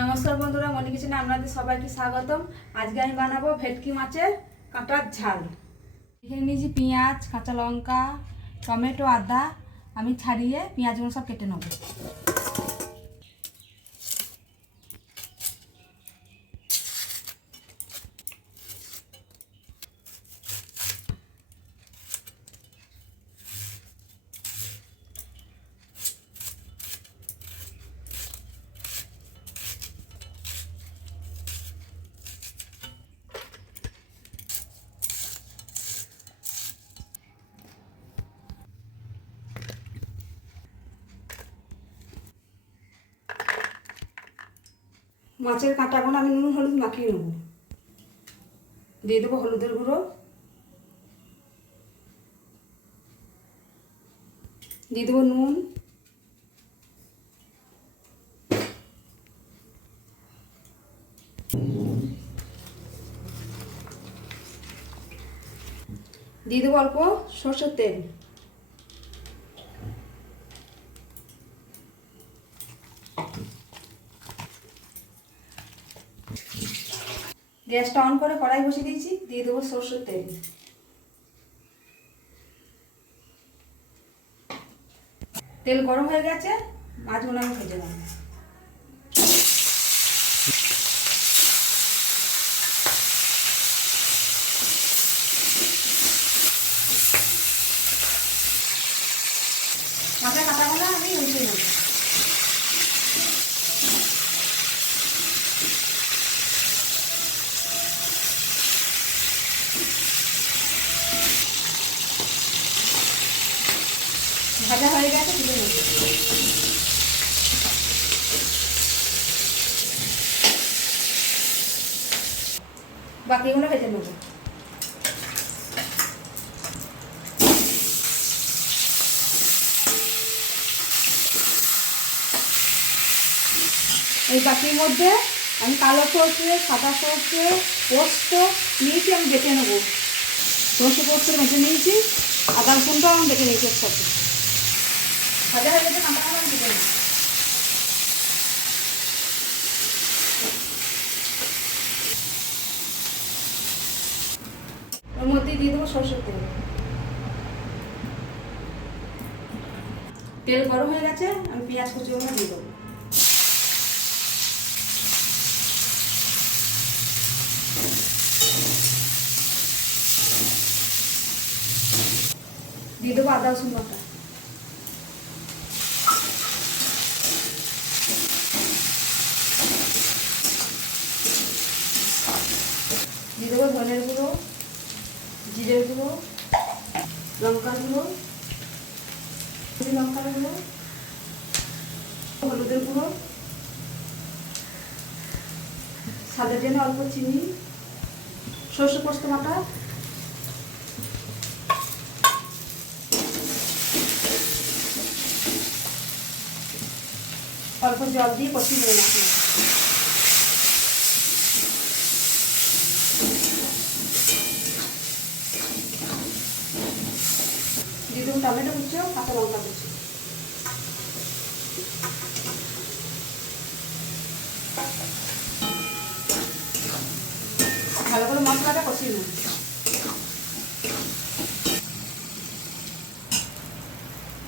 নমস্কার বন্ধুরা, মনি কিচেনে আপনাদের সবাইকে স্বাগতম। আজকে আমি বানাবো ভেটকি মাছের কাঁটার ঝাল। এখানে নিয়েছি পেঁয়াজ, কাঁচা লঙ্কা, টমেটো, আদা। আমি ছাড়িয়ে পেঁয়াজগুলো সব কেটে নেব। মাছের কাঁটাগুলো আমি নুন হলুদ মাখিয়ে নেব। দিয়ে দেবো হলুদের গুঁড়ো, দিয়ে দেবো নুন, দিয়ে দেবো অল্প সরষের তেল। গ্যাসটা অন করে কড়াই বসিয়ে দিয়েছি, দিয়ে দেবো সরষের তেল। তেল গরম হয়ে গেছে, মাছগুলো আমি ভেজে নেব। মাছের কাঁটাগুলো আমি উল্টে নেব। ভাজা হয়ে গেছে, তুলে নেব। বাকিগুলো ভেজে নেব। এই বাকির মধ্যে আমি কালো সরষে, সাদা সরষে, পোস্ত নিয়েছি, আমি বেটে নেব। সরষে পোস্ত বেটে নিয়েছি, আদা রসুনটাও আমি বেটে নিয়েছি একসাথে। ভাজা হয়ে গেছে, কাঁচা আমি বেটে নেব। ওর মধ্যে দিয়ে দেবো সরষের তেল। তেল গরম হয়ে গেছে, আমি পেঁয়াজ কুচিগুলো দিয়ে দেবো। দিয়ে দেবো আদা রসুন বাটা। দিয়ে দেবো ধনের গুঁড়ো, জিরের গুঁড়ো, লঙ্কার গুঁড়ো, লঙ্কার গুঁড়ো, হলুদের গুঁড়ো, স্বাদের জন্য অল্প চিনি, সরষে পোস্ত বাটা, অল্প জল দিয়ে কষিয়ে নেব। দিয়ে দেবো টমেটো কুচি, কাঁচা লঙ্কা কুচি। ভালো করে মশলাটা কষিয়ে নেব।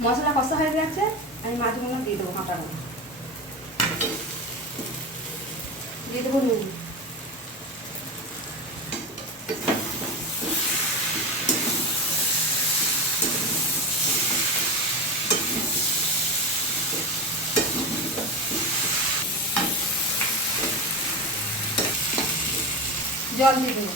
মশলা কষা হয়ে গেছে, আমি মাছগুলো দিয়ে দেবো, কাঁটাগুলো দিয়ে দেবো নুন, জল দিয়ে দেবো।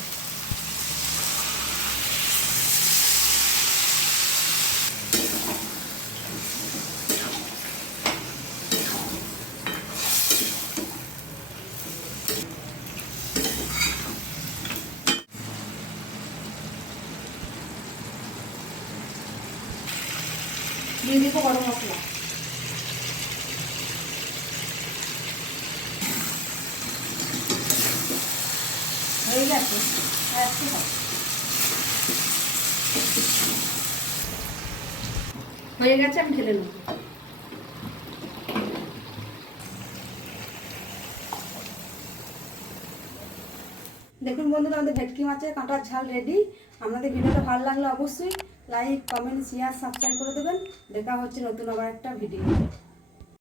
দিয়ে দেবো গরম মশলা। হয়ে গেছে, হয়ে গেছে, আমি ঢেলে নেব। দেখুন বন্ধুরা, আমাদের ভেটকি মাছের কাঁটার ঝাল রেডি। আপনাদের ভিডিওটা ভালো লাগলে অবশ্যই লাইক, কমেন্ট, শেয়ার, সাবস্ক্রাইব করে দেবেন। দেখা হচ্ছে নতুন আবার একটা ভিডিও।